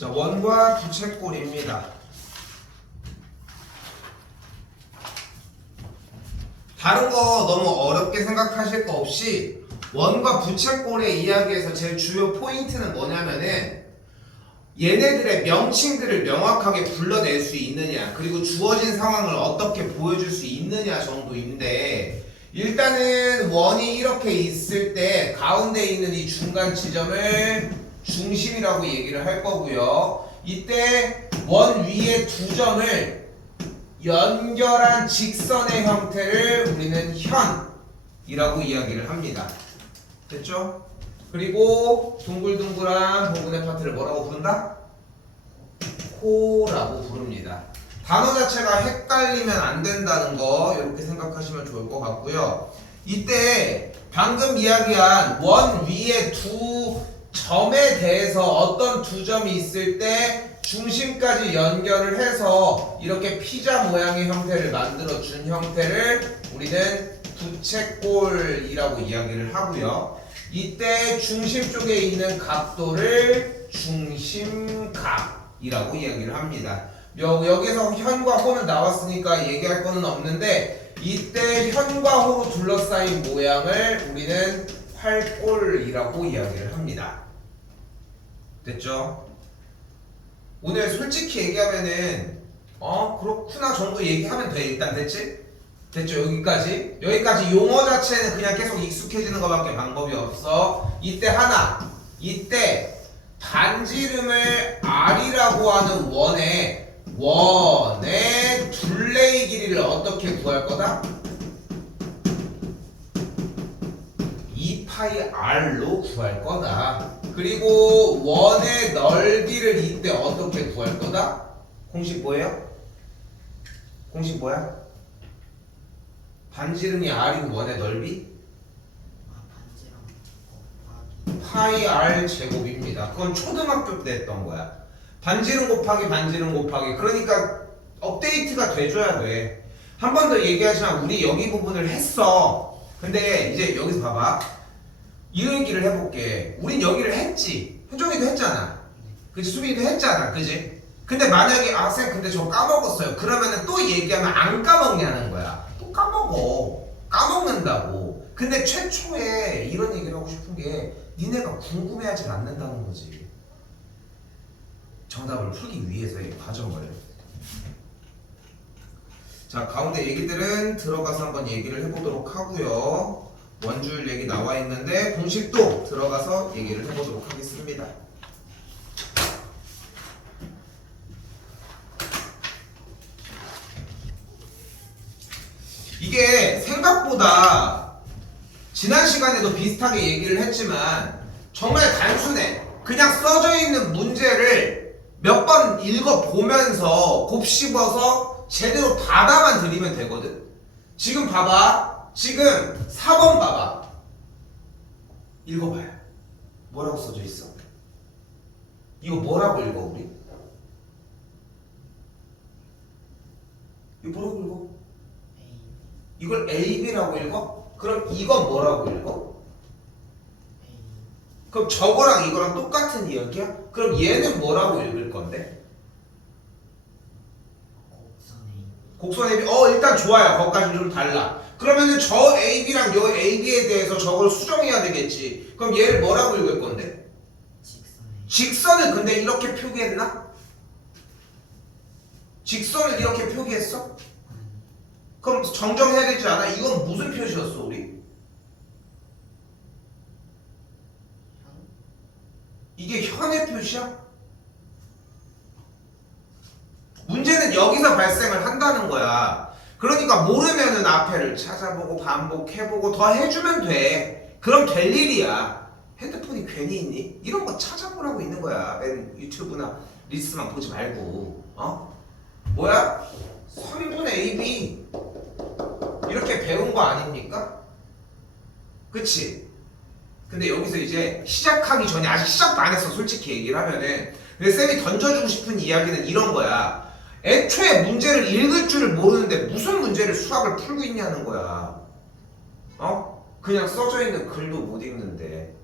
자, 원과 부채꼴입니다. 다른 거 너무 어렵게 생각하실 거 없이 원과 부채꼴의 이야기에서 제일 주요 포인트는 뭐냐면은 얘네들의 명칭들을 명확하게 불러낼 수 있느냐, 그리고 주어진 상황을 어떻게 보여줄 수 있느냐 정도인데, 일단은 원이 이렇게 있을 때 가운데 있는 이 중간 지점을 중심이라고 얘기를 할 거고요. 이때 원 위에 두 점을 연결한 직선의 형태를 우리는 현이라고 이야기를 합니다. 됐죠? 그리고 둥글둥글한 부분의 파트를 뭐라고 부른다? 코라고 부릅니다. 단어 자체가 헷갈리면 안 된다는 거 이렇게 생각하시면 좋을 것 같고요. 이때 방금 이야기한 원 위에 두 점에 대해서 어떤 두 점이 있을 때 중심까지 연결을 해서 이렇게 피자 모양의 형태를 만들어 준 형태를 우리는 부채꼴이라고 이야기를 하고요. 이때 중심 쪽에 있는 각도를 중심각이라고 이야기를 합니다. 여기서 현과 호는 나왔으니까 얘기할 거는 없는데, 이때 현과 호로 둘러싸인 모양을 우리는 활꼴이라고 이야기를 합니다. 됐죠? 오늘 솔직히 얘기하면은 그렇구나 정도 얘기하면 돼. 일단 됐지? 됐죠? 여기까지 용어 자체는 그냥 계속 익숙해지는 것밖에 방법이 없어. 이때 하나, 이때 반지름을 R이라고 하는 원의 둘레의 길이를 어떻게 구할 거다? 2파이 R로 구할 거다. 그리고 원의 넓이를 이때 어떻게 구할 거다? 공식 뭐예요? 공식 뭐야? 반지름이 R인 원의 넓이? 파이 R 제곱입니다. 그건 초등학교 때 했던 거야. 반지름 곱하기 반지름 곱하기. 그러니까 업데이트가 돼줘야 돼. 한 번 더 얘기하지만 우리 여기 부분을 했어. 근데 이제 여기서 봐봐. 이 얘기를 해볼게. 우린 여기를 했지. 현종이도 했잖아. 그치? 수빈이도 했잖아. 그치? 근데 만약에 쌤 근데 저 까먹었어요. 그러면은 또 얘기하면 안 까먹냐는 거야. 또 까먹어. 까먹는다고. 근데 최초에 이런 얘기를 하고 싶은 게 니네가 궁금해하지 않는다는 거지. 정답을 풀기 위해서의 과정을. 자, 가운데 얘기들은 들어가서 한번 얘기를 해보도록 하고요. 원주율 얘기 나와 있는데 공식도 들어가서 얘기를 해보도록 하겠습니다. 이게 생각보다 지난 시간에도 비슷하게 얘기를 했지만 정말 단순해. 그냥 써져 있는 문제를 몇 번 읽어보면서 곱씹어서 제대로 받아만 드리면 되거든. 지금 봐봐. 지금 4번 봐봐. 읽어봐요. 뭐라고 써져 있어? 이거 뭐라고 읽어 우리? 이거 뭐라고 읽어? 이걸 AB라고 읽어? 그럼 이건 뭐라고 읽어? 그럼 저거랑 이거랑 똑같은 이야기야? 그럼 얘는 뭐라고 읽을 건데? 곡선 AB. 일단 좋아요. 거기까지 좀 달라. 그러면은 저 AB랑 요 AB에 대해서 저걸 수정해야 되겠지. 그럼 얘를 뭐라고 읽을 건데? 직선을 근데 이렇게 표기했나? 직선을 이렇게 표기했어? 그럼 정정해야 되지 않아? 이건 무슨 표시였어 우리? 이게 현의 표시야? 문제는 여기서 발생을 한다는 거야. 그러니까 모르면은 앞에를 찾아보고 반복해보고 더 해주면 돼. 그럼 될 일이야. 핸드폰이 괜히 있니? 이런 거 찾아보라고 있는 거야. 맨 유튜브나 리스만 보지 말고. 뭐야? 3인분 AB 이렇게 배운 거 아닙니까? 그치? 근데 여기서 이제 시작하기 전에, 아직 시작도 안 했어 솔직히 얘기를 하면은. 근데 쌤이 던져주고 싶은 이야기는 이런 거야. 애초에 문제를 읽을 줄을 모르는데 무슨 문제를 수학을 풀고 있냐는 거야. 그냥 써져 있는 글도 못 읽는데.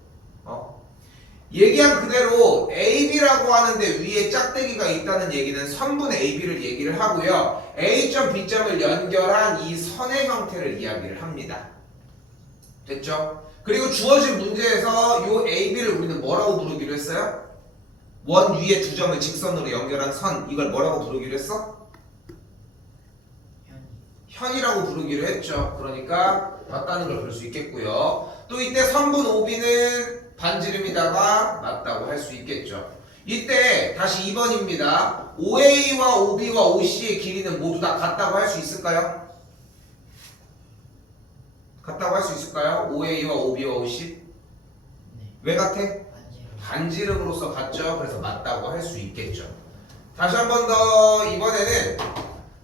얘기한 그대로 AB라고 하는데 위에 짝대기가 있다는 얘기는 선분 AB를 얘기를 하고요. A점, B점을 연결한 이 선의 형태를 이야기를 합니다. 됐죠? 그리고 주어진 문제에서 이 AB를 우리는 뭐라고 부르기로 했어요? 원 위에 두 점을 직선으로 연결한 선, 이걸 뭐라고 부르기로 했어? 현이라고 부르기로 했죠. 그러니까 맞다는 걸 볼 수 있겠고요. 또 이때 선분 OB는 반지름이다가 맞다고 할 수 있겠죠. 이때 다시 2번입니다. OA와 OB와 OC의 길이는 모두 다 같다고 할 수 있을까요? 같다고 할 수 있을까요? OA와 OB와 OC? 네. 왜 같아? 반지름. 반지름으로서 같죠. 그래서 맞다고 할 수 있겠죠. 다시 한 번 더 이번에는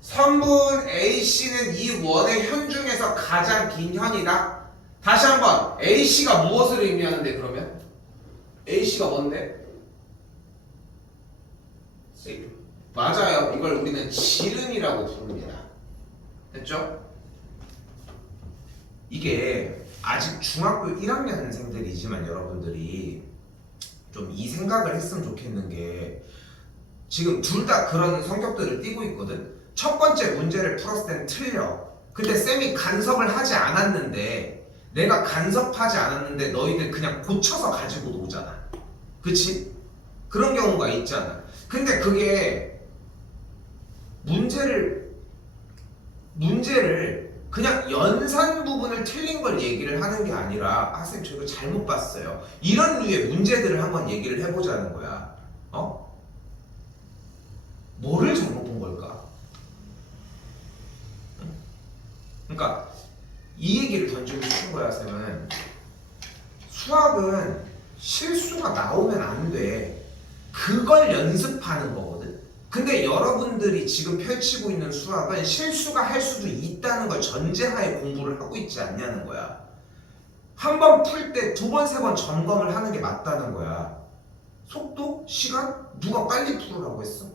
선분 AC는 이 원의 현 중에서 가장 긴 현이다. 다시 한번 AC가 무엇을 의미하는데 그러면? AC가 뭔데? 맞아요. 이걸 우리는 지름이라고 부릅니다. 됐죠? 이게 아직 중학교 1학년생들이지만 여러분들이 좀 이 생각을 했으면 좋겠는 게 지금 둘 다 그런 성격들을 띠고 있거든. 첫 번째 문제를 풀었을 때는 틀려. 근데 쌤이 간섭을 하지 않았는데 내가 간섭하지 않았는데 너희들 그냥 고쳐서 가지고 오잖아. 그치? 그런 경우가 있잖아. 근데 그게 문제를 그냥 연산 부분을 틀린 걸 얘기를 하는 게 아니라 아 쌤 저 이거 잘못 봤어요. 이런 류의 문제들을 한번 얘기를 해보자는 거야. 어? 뭐를 잘못 본 걸까? 그러니까 이 얘기를 던지고 싶은 거야 쌤은. 수학은 실수가 나오면 안 돼. 그걸 연습하는 거거든. 근데 여러분들이 지금 펼치고 있는 수학은 실수가 할 수도 있다는 걸 전제하에 공부를 하고 있지 않냐는 거야. 한 번 풀 때 두 번, 세 번 점검을 하는 게 맞다는 거야. 속도? 시간? 누가 빨리 풀으라고 했어?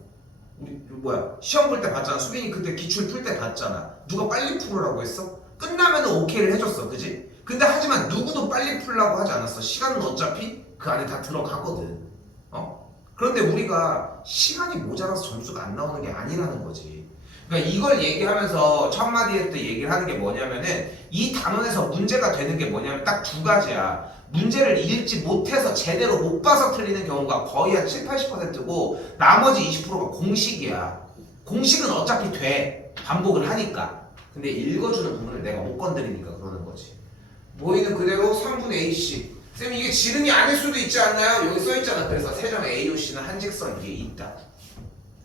우리 뭐야 시험 볼 때 봤잖아. 수빈이 그때 기출 풀 때 봤잖아. 누가 빨리 풀으라고 했어? 끝나면은 오케이를 해줬어. 그지? 근데 하지만 누구도 빨리 풀라고 하지 않았어. 시간은 어차피 그 안에 다 들어가거든. 어? 그런데 우리가 시간이 모자라서 점수가 안 나오는 게 아니라는 거지. 그러니까 이걸 얘기하면서 첫 마디에 때 얘기를 하는 게 뭐냐면은 이 단원에서 문제가 되는 게 뭐냐면 딱 두 가지야. 문제를 읽지 못해서 제대로 못 봐서 틀리는 경우가 거의 한 7, 80%고 나머지 20%가 공식이야. 공식은 어차피 돼. 반복을 하니까. 근데 읽어주는 부분을 내가 못 건드리니까 그러는 거지. 보이는 그대로 3분의 A씩. 쌤 이게 지름이 아닐 수도 있지 않나요? 여기 써있잖아. 그래서 세점 AOC는 한직선 위에 있다.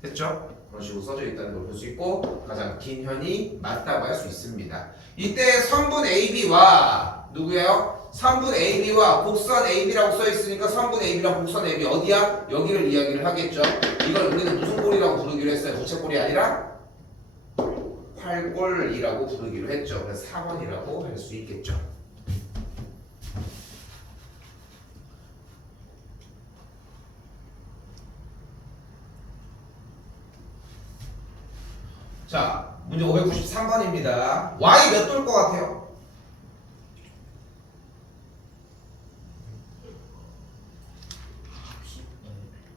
됐죠? 그런 식으로 써져 있다는 걸 볼 수 있고 가장 긴 현이 맞다고 할 수 있습니다. 이때 선분 AB와 누구예요? 선분 AB와 곡선 AB라고 써있으니까 선분 AB랑 곡선 AB 어디야? 여기를 이야기를 하겠죠. 이걸 우리는 무슨 골이라고 부르기로 했어요? 부채꼴이 아니라 활골이라고 부르기로 했죠. 그래서 4번이라고 할 수 있겠죠. 자, 문제 593번입니다. Y 몇 도일 것 같아요?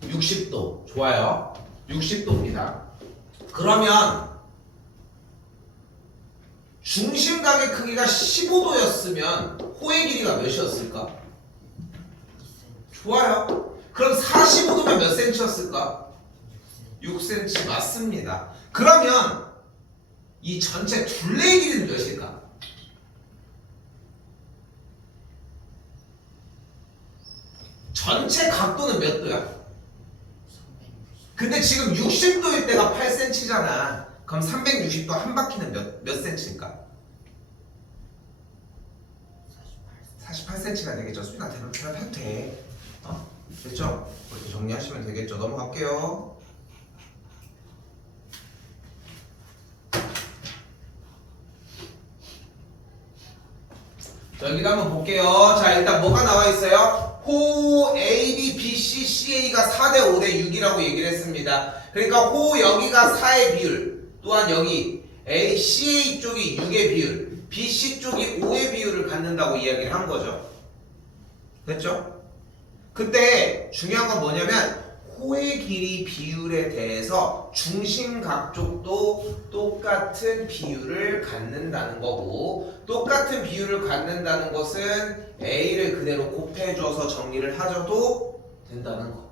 60도. 좋아요. 60도입니다. 그러면 중심각의 크기가 15도였으면 호의 길이가 몇이었을까? 좋아요. 그럼 45도면 몇 cm였을까? 6cm 맞습니다. 그러면 이 전체 둘레의 길이는 몇일까? 전체 각도는 몇 도야? 근데 지금 60도일 때가 8cm잖아. 그럼 360도 한 바퀴는 몇 cm일까? 48cm가 되겠죠. 수빈아 대답해도 돼. 어? 됐죠? 그렇게 정리하시면 되겠죠. 넘어갈게요. 자, 여기도 한번 볼게요. 자, 일단 뭐가 나와 있어요? 호 A, B, B, C, CA가 4대 5대 6이라고 얘기를 했습니다. 그러니까 호 여기가 4의 비율, 또한 여기 A, CA 쪽이 6의 비율, BC 쪽이 5의 비율을 갖는다고 이야기를 한 거죠. 됐죠? 근데 중요한 건 뭐냐면 호의 길이 비율에 대해서 중심각 쪽도 똑같은 비율을 갖는다는 거고, 똑같은 비율을 갖는다는 것은 A를 그대로 곱해줘서 정리를 하셔도 된다는 거.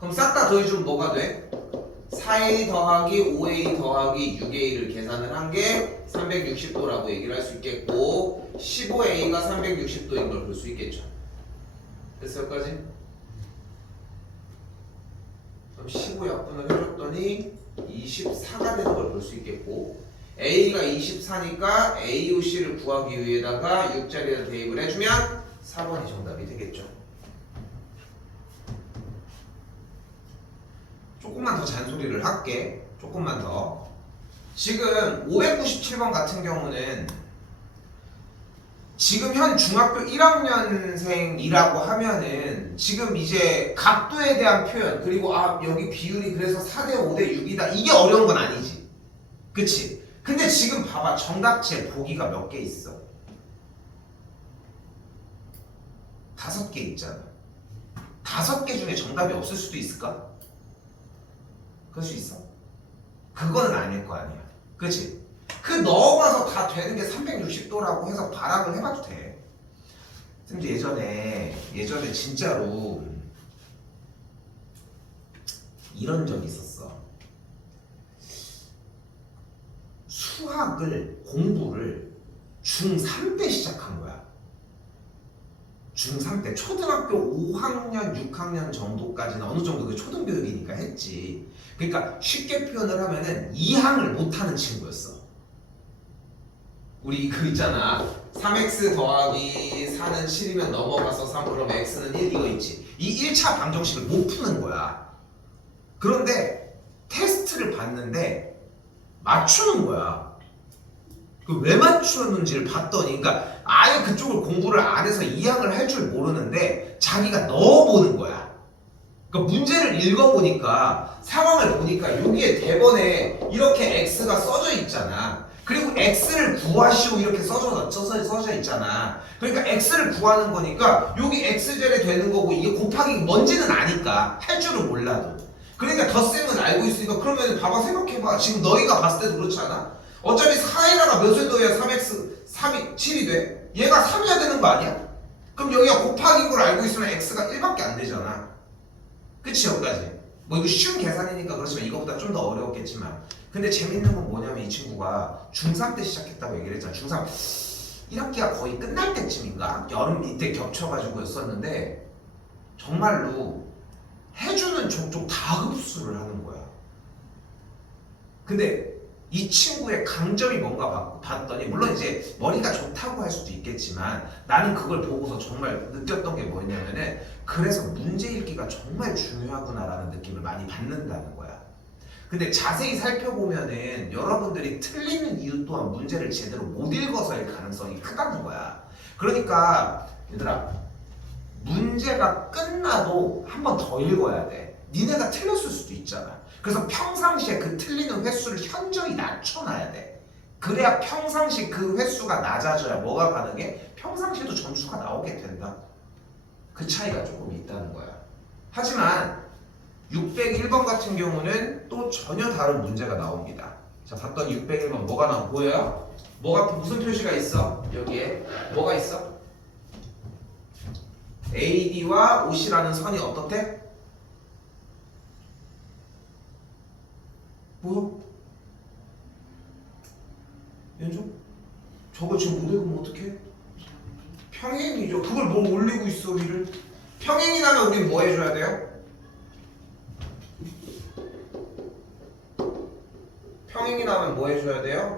그럼 싹 다 더해주면 뭐가 돼? 4A 더하기 5A 더하기 6A를 계산을 한 게 360도라고 얘기를 할 수 있겠고, 15A가 360도인 걸 볼 수 있겠죠. 됐어 여기까지? 그럼 15 약분을 해줬더니 24가 되는 걸 볼 수 있겠고, A가 24니까 AOC를 구하기 위해다가 6자리에 대입을 해주면 4번이 정답이 되겠죠. 조금만 더 잔소리를 할게. 조금만 더. 지금 597번 같은 경우는 지금 현 중학교 1학년생이라고 하면은 지금 이제 각도에 대한 표현, 그리고 여기 비율이 그래서 4대 5대 6이다, 이게 어려운 건 아니지, 그치? 근데 지금 봐봐, 정답지에 보기가 몇 개 있어? 5개 있잖아. 5개 중에 정답이 없을 수도 있을까? 그럴 수 있어? 그거는 아닐 거 아니야, 그치? 그 넣어봐서 다 되는 게 360도라고 해서 발악을 해봐도 돼. 쌤도 예전에 진짜로 이런 적이 있었어. 수학을 공부를 중3 때 시작한 거야. 중3 때 초등학교 5학년, 6학년 정도까지는 어느 정도 그 초등교육이니까 했지. 그러니까 쉽게 표현을 하면은 2항을 못하는 친구였어. 우리 그 있잖아, 3x 더하기 4는 7이면 넘어가서 3, 그럼 x는 1, 이거 있지. 이 1차 방정식을 못 푸는 거야. 그런데 테스트를 봤는데 맞추는 거야. 그 왜 맞추는지를 봤더니, 그러니까 아예 그쪽을 공부를 안 해서 2항을 할 줄 모르는데 자기가 넣어보는 거야. 그러니까 문제를 읽어보니까, 상황을 보니까 여기에 대본에 이렇게 x가 써져 있잖아. 그리고 x를 구하시오 이렇게 써져 있잖아. 그러니까 x를 구하는 거니까 여기 x제곱이 되는 거고, 이게 곱하기 뭔지는 아니까, 할 줄은 몰라도. 그러니까 덧셈은 알고 있으니까, 그러면 봐봐, 생각해봐. 지금 너희가 봤을 때도 그렇지 않아? 어차피 4에다가 몇을 더해야 3x 3이 7이 돼? 얘가 3이야 되는 거 아니야? 그럼 여기가 곱하기인 걸 알고 있으면 x가 1밖에 안 되잖아. 그치? 여기까지. 뭐 이거 쉬운 계산이니까 그렇지만 이거보다 좀 더 어려웠겠지만, 근데 재밌는 건 뭐냐면 이 친구가 중3 때 시작했다고 얘기를 했잖아. 중3 1학기가 거의 끝날 때쯤인가? 여름 이때 겹쳐가지고 였었는데 정말로 해주는 족족 다 흡수를 하는 거야. 근데 이 친구의 강점이 뭔가 봤더니, 물론 이제 머리가 좋다고 할 수도 있겠지만 나는 그걸 보고서 정말 느꼈던 게 뭐냐면은, 그래서 문제 읽기가 정말 중요하구나라는 느낌을 많이 받는다는 거야. 근데 자세히 살펴보면은 여러분들이 틀리는 이유 또한 문제를 제대로 못 읽어서일 가능성이 크다는 거야. 그러니까 얘들아, 문제가 끝나도 한 번 더 읽어야 돼. 니네가 틀렸을 수도 있잖아. 그래서 평상시에 그 틀리는 횟수를 현저히 낮춰놔야 돼. 그래야 평상시 그 횟수가 낮아져야 뭐가 가능해? 평상시에도 점수가 나오게 된다. 그 차이가 조금 있다는 거야. 하지만 601번 같은 경우는 또 전혀 다른 문제가 나옵니다. 자, 봤더니 601번 뭐가 나오고 보여요? 무슨 표시가 있어? 여기에 뭐가 있어? AD와 OC라는 선이 어떻대? 뭐야? 연종? 저거 지금 못 읽으면 어떡해? 평행이죠. 그걸 뭐 올리고 있어, 위를? 평행이라면 우린 뭐 해줘야 돼요? 평행이라면 뭐 해줘야 돼요?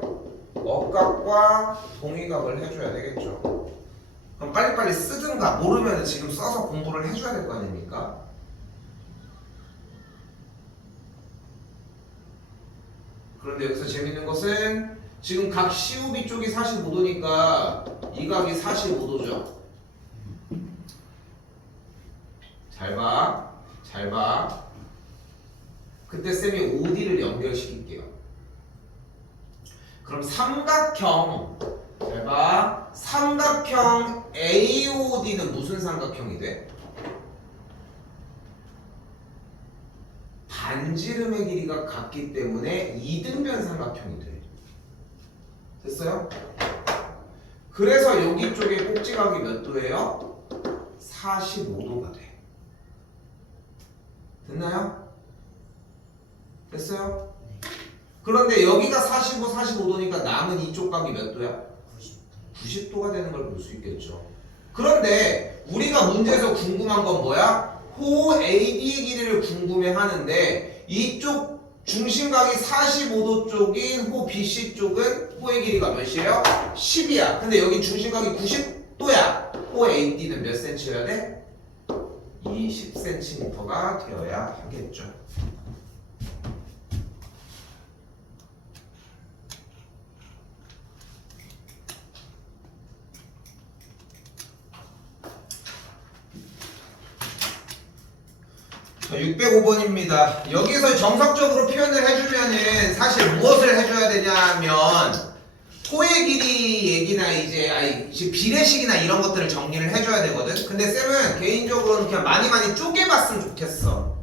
억각과 동의각을 해줘야 되겠죠. 그럼 빨리빨리 쓰든가, 모르면 지금 써서 공부를 해줘야 될 거 아닙니까? 그런데 여기서 재밌는 것은 지금 각 COB 쪽이 45도니까 이 각이 45도죠. 잘 봐. 잘 봐. 그때 쌤이 OD를 연결시킬게요. 그럼 삼각형, 잘 봐. 삼각형 AOD는 무슨 삼각형이 돼? 반지름의 길이가 같기 때문에 이등변 삼각형이 돼. 됐어요? 그래서 여기 쪽에 꼭지각이 몇 도예요? 45도가 돼. 됐나요? 됐어요? 네. 그런데 여기가 45, 45도니까 남은 이쪽 각이 몇 도야? 90도. 90도가 되는 걸 볼 수 있겠죠. 그런데 우리가 문제에서 궁금한 건 뭐야? 호 AB의 길이를 궁금해 하는데 이쪽 중심각이 45도 쪽인 호 BC 쪽은 호의 길이가 몇이에요? 10이야. 근데 여기 중심각이 90도야. 호 AD는 몇 cm여야 돼? 20cm가 되어야 하겠죠. 자, 605번입니다. 여기서 정석적으로 표현을 해주면은 사실 무엇을 해줘야 되냐면 호의 길이 얘기나 이제 비례식이나 이런 것들을 정리를 해줘야 되거든. 근데 쌤은 개인적으로는 그냥 많이 쪼개봤으면 좋겠어.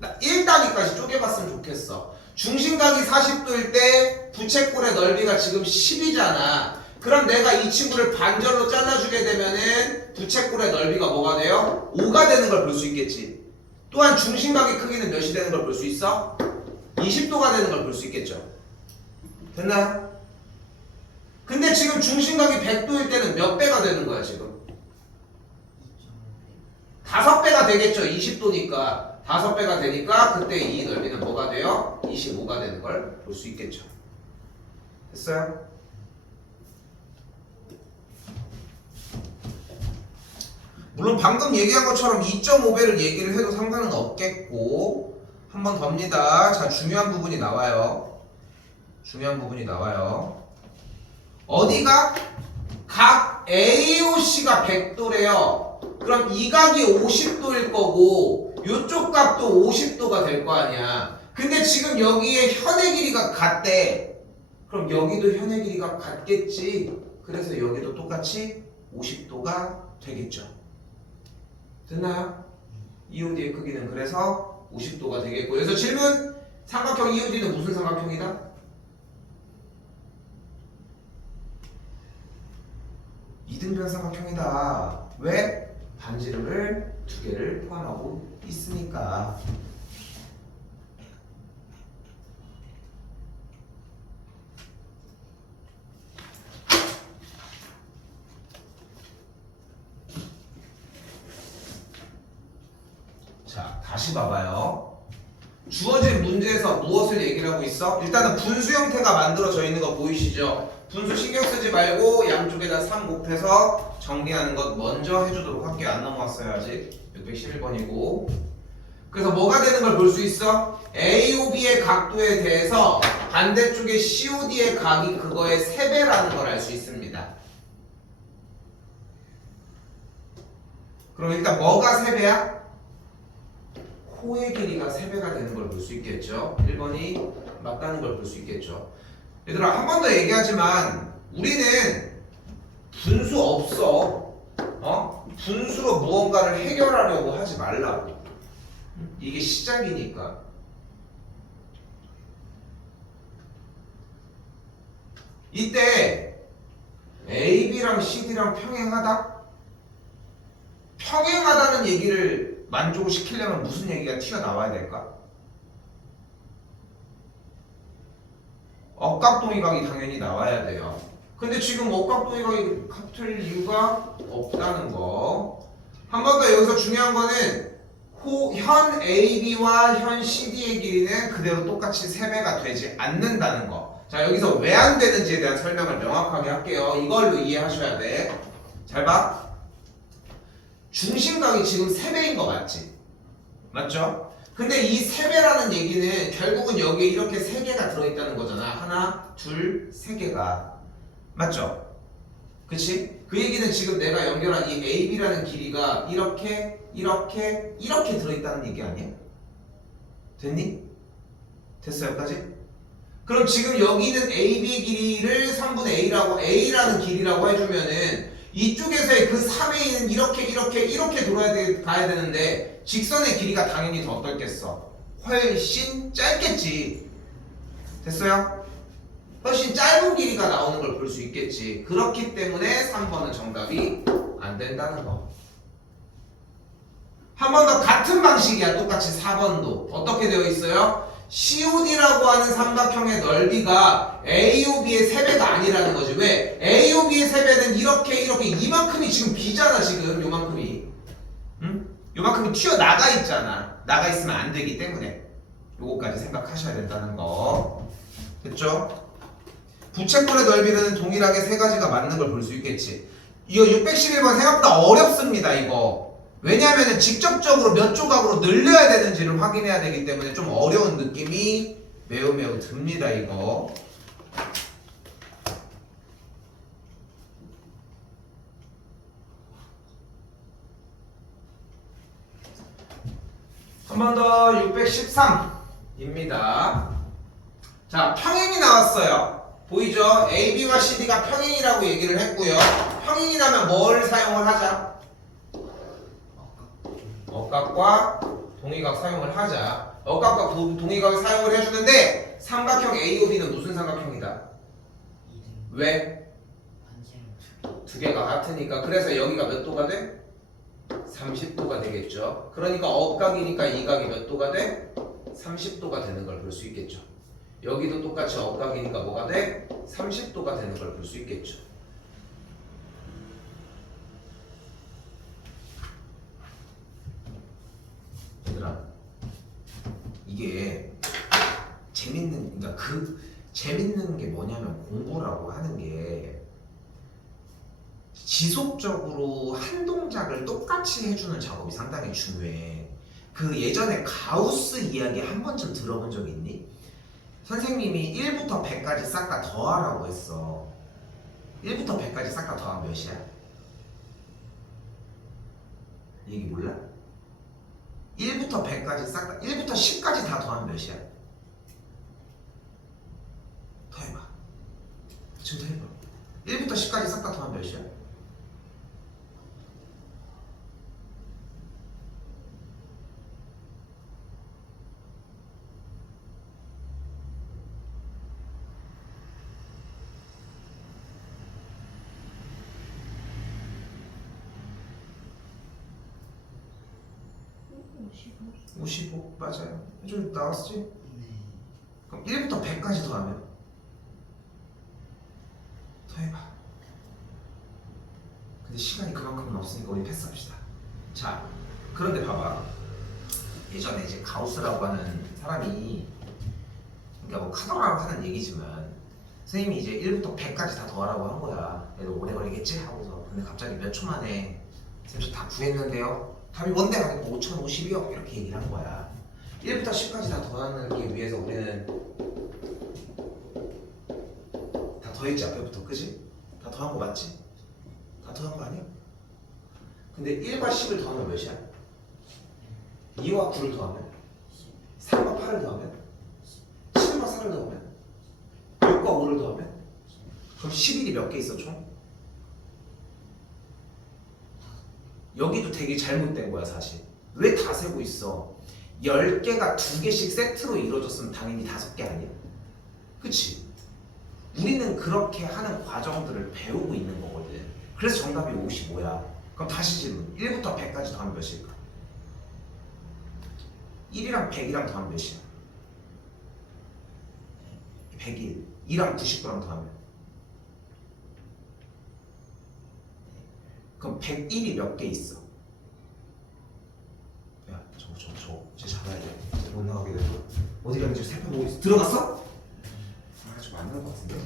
1단위까지 쪼개봤으면 좋겠어. 중심각이 40도일 때 부채꼴의 넓이가 지금 10이잖아. 그럼 내가 이 친구를 반절로 잘라주게 되면은 부채꼴의 넓이가 뭐가 돼요? 5가 되는 걸 볼 수 있겠지. 또한 중심각의 크기는 몇이 되는 걸 볼 수 있어? 20도가 되는 걸 볼 수 있겠죠. 됐나요? 근데 지금 중심각이 100도일 때는 몇 배가 되는 거야 지금? 5배가 되겠죠. 20도니까 5배가 되니까 그때 이 넓이는 뭐가 돼요? 25가 되는 걸 볼 수 있겠죠. 됐어요? 물론 방금 얘기한 것처럼 2.5배를 얘기를 해도 상관은 없겠고 한 번 더입니다. 자, 중요한 부분이 나와요. 어디가? 각 AOC가 100도래요. 그럼 이 각이 50도일 거고 요쪽 각도 50도가 될 거 아니야. 근데 지금 여기에 현의 길이가 같대. 그럼 여기도 현의 길이가 같겠지. 그래서 여기도 똑같이 50도가 되겠죠. 됐나요? EOD의 크기는 그래서 50도가 되겠고. 그래서 질문! 삼각형 EOD는 무슨 삼각형이다? 이등변 삼각형이다. 왜? 반지름을 2개를 포함하고 있으니까. 자, 다시 봐봐요. 주어진 문제에서 무엇을 얘기를 하고 있어? 일단은 분수 형태가 만들어져 있는 거 보이시죠? 분수 신경 쓰지 말고 양쪽에다 3 곱해서 정리하는 것 먼저 해주도록 할게요. 안 넘어왔어요 아직. 611번이고. 그래서 뭐가 되는 걸 볼 수 있어? AOB의 각도에 대해서 반대쪽에 COD의 각이 그거의 3배라는 걸 알 수 있습니다. 그럼 일단 뭐가 3배야? 호의 길이가 3배가 되는 걸 볼 수 있겠죠. 1번이 맞다는 걸 볼 수 있겠죠. 얘들아, 한 번 더 얘기하지만 우리는 분수 없어. 분수로 무언가를 해결하려고 하지 말라고. 이게 시작이니까. 이때 AB랑 CD랑 평행하다? 평행하다는 얘기를 만족을 시키려면 무슨 얘기가 튀어나와야 될까? 억각동의각이 당연히 나와야 돼요. 근데 지금 억각동의각이 같을 이유가 없다는 거. 한 번 더 여기서 중요한 거는 현 AB와 현 CD의 길이는 그대로 똑같이 3배가 되지 않는다는 거. 자, 여기서 왜 안 되는지에 대한 설명을 명확하게 할게요. 이걸로 이해하셔야 돼. 잘 봐. 중심각이 지금 3배인 거 맞지? 맞죠? 근데 이 3배라는 얘기는 결국은 여기에 이렇게 3개가 들어있다는 거잖아. 하나, 둘, 3개가. 맞죠? 그치? 그 얘기는 지금 내가 연결한 이 AB라는 길이가 이렇게 들어있다는 얘기 아니야? 됐니? 됐어 여기까지? 그럼 지금 여기는 AB 길이를 3분의 A라는 길이라고 해주면은 이쪽에서의 그 3A는 이렇게 가야 되는데 직선의 길이가 당연히 더 어떻겠어? 훨씬 짧겠지. 됐어요? 훨씬 짧은 길이가 나오는 걸 볼 수 있겠지. 그렇기 때문에 3번은 정답이 안 된다는 거. 한 번 더 같은 방식이야. 똑같이 4번도 어떻게 되어 있어요? COD라고 하는 삼각형의 넓이가 AOB의 3배가 아니라는 거지. 왜? AOB의 3배는 이렇게 이만큼이 지금 B잖아. 지금 요만큼이. 응? 요만큼이 튀어나가 있잖아. 나가 있으면 안 되기 때문에 요거까지 생각하셔야 된다는 거. 됐죠? 부채꼴의 넓이는 동일하게 세 가지가 맞는 걸 볼 수 있겠지. 이거 611번 생각보다 어렵습니다. 이거. 왜냐하면 직접적으로 몇 조각으로 늘려야 되는지를 확인해야 되기 때문에 좀 어려운 느낌이 매우 듭니다. 이거. 한 번 더 613입니다. 자, 평행이 나왔어요. 보이죠? AB와 CD가 평행이라고 얘기를 했고요. 평행이라면 뭘 사용을 하자? 억각과 동의각 사용을 하자. 억각과 동의각을 사용을 해주는데 삼각형 AOB는 무슨 삼각형이다? 왜? 두 개가 같으니까. 그래서 여기가 몇 도가 돼? 30도가 되겠죠. 그러니까 억각이니까 이 각이 몇 도가 돼? 30도가 되는 걸 볼 수 있겠죠. 여기도 똑같이 억각이니까 뭐가 돼? 30도가 되는 걸 볼 수 있겠죠. 얘들아, 이게 그러니까 재밌는 게 뭐냐면 공부라고 하는 게 지속적으로 한 동작을 똑같이 해주는 작업이 상당히 중요해. 그 예전에 가우스 이야기 한 번쯤 들어본 적 있니? 선생님이 1부터 100까지 싹 다 더하라고 했어. 1부터 100까지 싹 다 더하면 몇이야? 얘기 몰라? 1부터 100까지 싹 다, 1부터 10까지 다 더하면 몇이야? 더해봐. 지금 더해봐. 1부터 10까지 싹 다 더하면 몇이야? 네. 55 맞아요. 좀 나왔지? 네. 그럼 1부터 100까지 더하면 더해봐. 근데 시간이 그만큼은 없으니까 우리 패스합시다. 자, 그런데 봐봐. 예전에 이제 가우스라고 하는 사람이, 그러니까 뭐 카더라고 하는 얘기지만 선생님이 이제 1부터 100까지 다 더하라고 한 거야. 얘도 오래 걸리겠지 하고서. 근데 갑자기 몇 초 만에 선생님 다 구했는데요. 답이 뭔데? 하니까 5050이요. 이렇게 얘기를 한 거야. 1부터 10까지 다 더하기 위해서 우리는 다 더했지 앞에부터. 그지? 다 더한 거 맞지? 다 더한 거 아니야? 근데 1과 10을 더하면 몇이야? 2와 9를 더하면? 3과 8을 더하면? 7과 4를 더하면? 6과 5를 더하면? 그럼 11이 몇 개 있어 총? 여기도 되게 잘못된 거야 사실. 왜 다 세고 있어? 10개가 2개씩 세트로 이루어졌으면 당연히 5개 아니야? 그치? 우리는 그렇게 하는 과정들을 배우고 있는 거거든. 그래서 정답이 55야. 그럼 다시 질문. 1부터 100까지 더하면 몇일까? 1이랑 100이랑 더하면 몇이야? 101. 2랑 99랑 더하면? 그럼 101이 몇 개 있어? 야, 저거 쟤 잡아야 돼. 못 나가게 되고. 어디 갔는지 살펴보고 있어. 들어갔어? 아, 좀 맞는 것 같은데.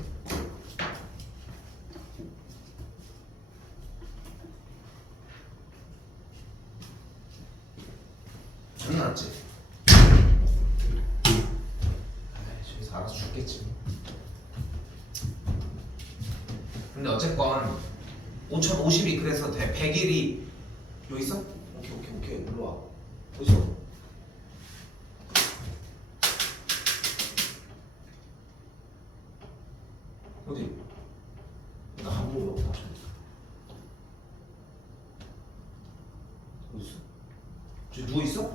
장난았지? 저기서 알아서 죽겠지. 근데 어쨌건 5050이 그래서 돼. 101이 여기 있어? 오케이 일로 와. 보이죠? 어디? 나 안 보여. 어디 있어? 저기 누워 있어?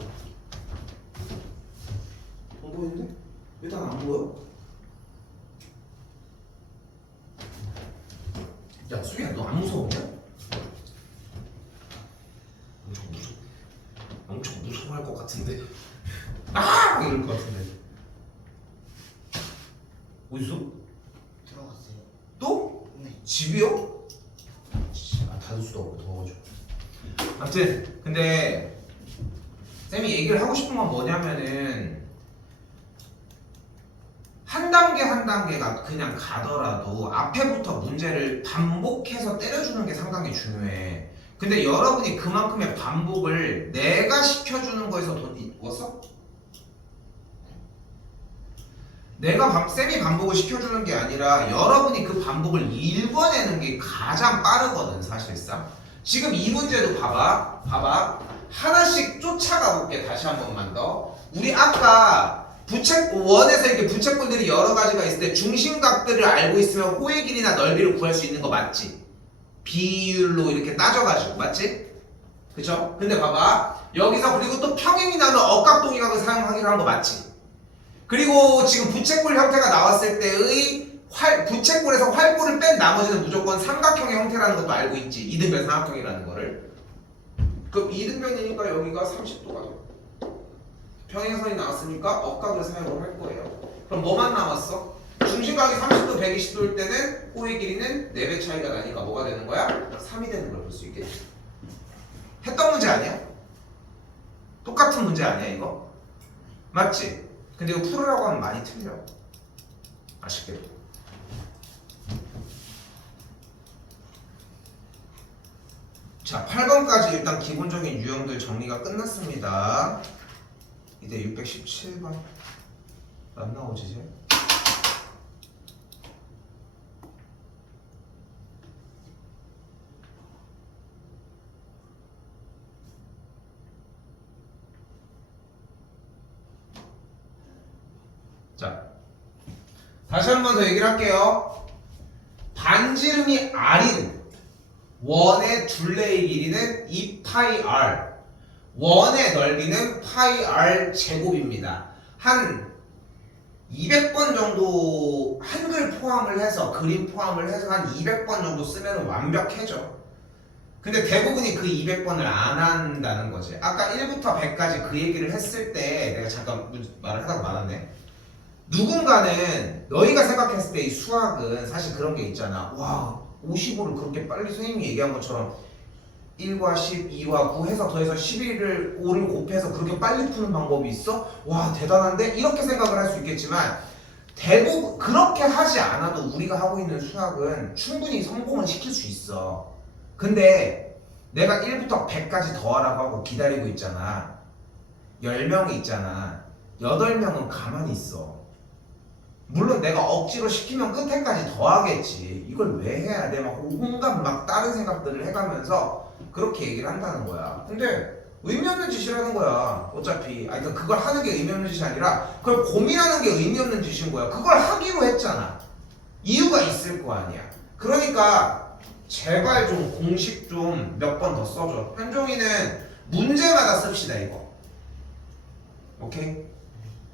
보이는데? 일단 안 보여? 야 수빈아 너 안 무서웠냐? 엄청 무서워할 것 같은데 아! 이럴 것 같은데 어디서? 들어갔어요. 또? 네. 집이요? 아 닫을 수도 없고 더워가지고 아무튼 근데 쌤이 얘기를 하고 싶은 건 뭐냐면은 한 단계 한 단계가 그냥 가더라도 앞에부터 문제를 반복해서 때려주는 게 상당히 중요해. 근데 여러분이 그만큼의 반복을 내가 시켜주는 거에서 돈 얻었어? 쌤이 반복을 시켜주는 게 아니라 여러분이 그 반복을 읽어내는 게 가장 빠르거든 사실상. 지금 이 문제도 봐봐 하나씩 쫓아가 볼게. 다시 한 번만 더. 우리 아까 원에서 이렇게 부채꼴들이 여러 가지가 있을 때 중심각들을 알고 있으면 호의 길이나 넓이를 구할 수 있는 거 맞지? 비율로 이렇게 따져가지고 맞지? 그쵸? 근데 봐봐 여기서 그리고 또 평행이 나는 억각동의각을 사용하기로 한 거 맞지? 그리고 지금 부채꼴 형태가 나왔을 때의 부채꼴에서 활꼴을 뺀 나머지는 무조건 삼각형의 형태라는 것도 알고 있지. 이등변 삼각형이라는 거를. 그럼 이등변이니까 여기가 30도가 돼. 평행선이 나왔으니까 억각을 사용을 할 거예요. 그럼 뭐만 남았어? 중심각이 30도, 120도일 때는 호의 길이는 4배 차이가 나니까 뭐가 되는 거야? 3이 되는 걸 볼 수 있겠지. 했던 문제 아니야? 똑같은 문제 아니야 이거? 맞지? 근데 이거 풀으라고 하면 많이 틀려. 아쉽게도. 자, 8번까지 일단 기본적인 유형들 정리가 끝났습니다. 이제 617번 안 나오지 이제? 자, 다시 한 번 더 얘기를 할게요. 반지름이 r인 원의 둘레의 길이는 2파이 r, 원의 넓이는 파이 r 제곱입니다. 한 200번 정도 한글 포함을 해서 그림 포함을 해서 한 200번 정도 쓰면 완벽해져. 근데 대부분이 그 200번을 안 한다는 거지. 아까 1부터 100까지 그 얘기를 했을 때 내가 잠깐 말을 하다가 말았네. 누군가는 너희가 생각했을 때 이 수학은 사실 그런 게 있잖아. 와 55를 그렇게 빨리 선생님이 얘기한 것처럼 1과 10, 2와 9 해서 더해서 11을 5를 곱해서 그렇게 빨리 푸는 방법이 있어? 와 대단한데? 이렇게 생각을 할 수 있겠지만 대부분 그렇게 하지 않아도 우리가 하고 있는 수학은 충분히 성공을 시킬 수 있어. 근데 내가 1부터 100까지 더하라고 하고 기다리고 있잖아. 10명이 있잖아. 8명은 가만히 있어. 물론 내가 억지로 시키면 끝에까지 더하겠지. 이걸 왜 해야 돼? 막 온갖 막 다른 생각들을 해가면서 그렇게 얘기를 한다는 거야. 근데 의미 없는 짓이라는 거야. 어차피. 아니 그러니까 그걸 하는 게 의미 없는 짓이 아니라 그걸 고민하는 게 의미 없는 짓인 거야. 그걸 하기로 했잖아. 이유가 있을 거 아니야. 그러니까 제발 좀 공식 좀 몇 번 더 써줘. 현종이는 문제마다 씁시다 이거. 오케이?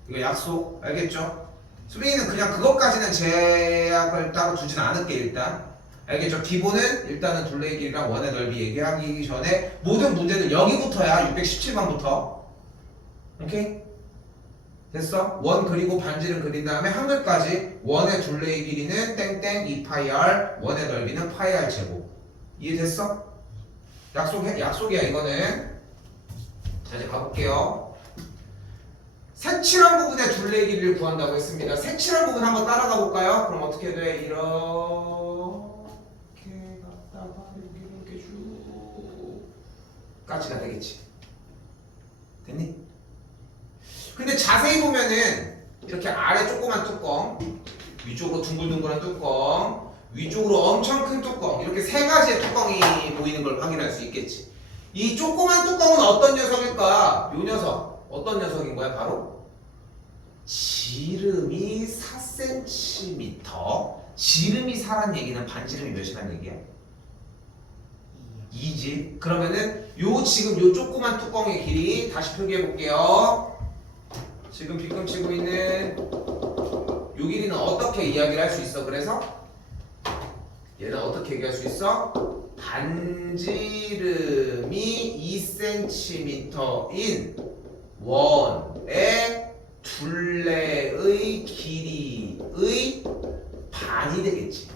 이거 약속 알겠죠? 수빈이는 그냥 그것까지는 제약을 따로 두진 않을게 일단. 알겠죠? 기본은 일단은 둘레의 길이랑 원의 넓이 얘기하기 전에 모든 문제들 여기부터야. 617번부터. 오케이? 됐어? 원 그리고 반지름 그린 다음에 한글까지 원의 둘레의 길이는 땡땡 2파이 r, 원의 넓이는 파이 r 제곱. 이해됐어? 약속이야 이거는. 자 이제 가볼게요. 색칠한 부분의 둘레의 길이를 구한다고 했습니다. 색칠한 부분 한번 따라가 볼까요? 그럼 어떻게 돼? 이렇게 갔다가 이렇게 쭉 까지가 되겠지. 됐니? 근데 자세히 보면은 이렇게 아래 조그만 뚜껑, 위쪽으로 둥글둥글한 뚜껑, 위쪽으로 엄청 큰 뚜껑, 이렇게 세 가지의 뚜껑이 보이는 걸 확인할 수 있겠지. 이 조그만 뚜껑은 어떤 녀석일까? 요 녀석. 어떤 녀석인 거야? 바로 지름이 4cm. 지름이 4란 얘기는 반지름이 몇이란 얘기야? 2지. 그러면은 요 지금 요 조그만 뚜껑의 길이 다시 표기해 볼게요. 지금 빗금치고 있는 요 길이는 어떻게 이야기를 할 수 있어? 그래서 얘는 어떻게 얘기할 수 있어? 반지름이 2cm인 원의 둘레의 길이의 반이 되겠지.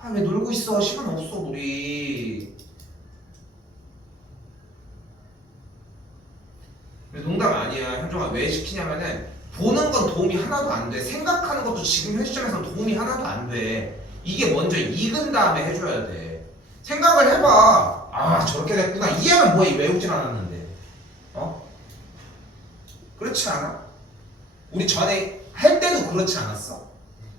아, 왜 놀고 있어? 시간 없어 우리. 농담 아니야. 현종아, 왜 시키냐면은 보는 건 도움이 하나도 안 돼. 생각하는 것도 지금 현 시점에서는 도움이 하나도 안 돼. 이게 먼저 익은 다음에 해줘야 돼. 생각을 해봐. 아, 저렇게 됐구나. 이해하면 뭐해? 외우진 않았는데. 어? 그렇지 않아? 우리 전에 할 때도 그렇지 않았어?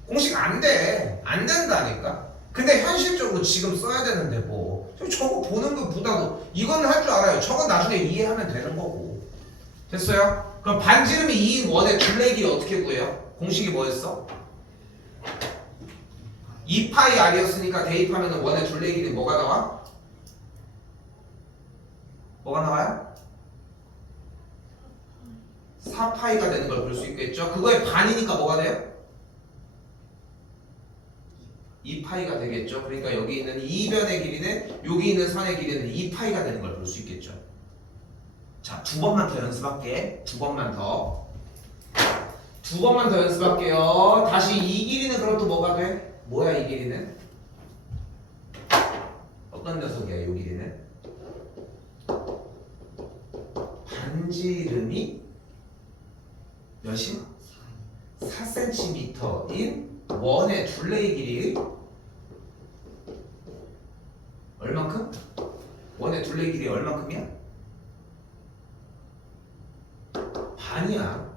공식 안 돼. 안 된다니까. 근데 현실적으로 지금 써야 되는데 뭐. 저거 보는 것보다도 이건 할 줄 알아요. 저건 나중에 이해하면 되는 거고. 됐어요? 그럼 반지름이 2인 원의 둘레 길이 어떻게 구해요? 공식이 뭐였어? 2파이 r이었으니까 대입하면 원의 둘레 길이 뭐가 나와? 뭐가 나와요? 4파이가 되는 걸 볼 수 있겠죠? 그거의 반이니까 뭐가 돼요? 2파이가 되겠죠? 그러니까 여기 있는 2변의 길이는 여기 있는 선의 길이는 2파이가 되는 걸 볼 수 있겠죠? 자, 두 번만 더 연습할게. 두 번만 더 연습할게요. 다시 이 길이는 그럼 또 뭐가 돼? 뭐야 이 길이는? 어떤 녀석이야 이 길이는? 반지름이 몇이? 4cm인 원의 둘레의 길이 얼만큼? 원의 둘레의 길이 얼만큼이야? 반이야.